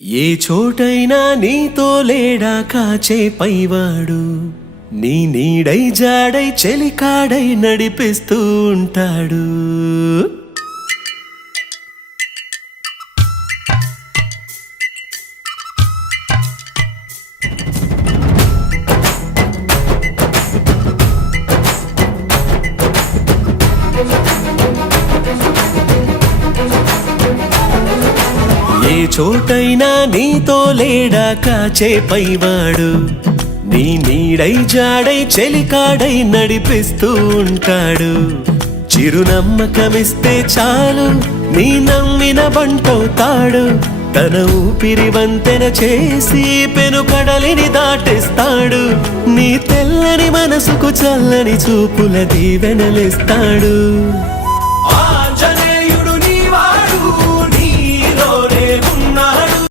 ఏ చోటైనా నీతో లేడా కాచే పైవాడు, నీ నీడై జాడై చెలికాడై నడిపిస్తూ ఉంటాడు. ఏ చోటైనా నీతో లేడా కాచే పైవాడు, నీ నీడై జాడై చెలికాడై నడిపిస్తూ ఉంటాడు. చిరునమ్మకమిస్తే చాలు నీ నమ్మిన బంటవుతాడు. తన ఊపిరి వంతెన చేసి పెను కడలిని దాటిస్తాడు. నీ తెల్లని మనసుకు చల్లని చూపుల దీవెనలిస్తాడు.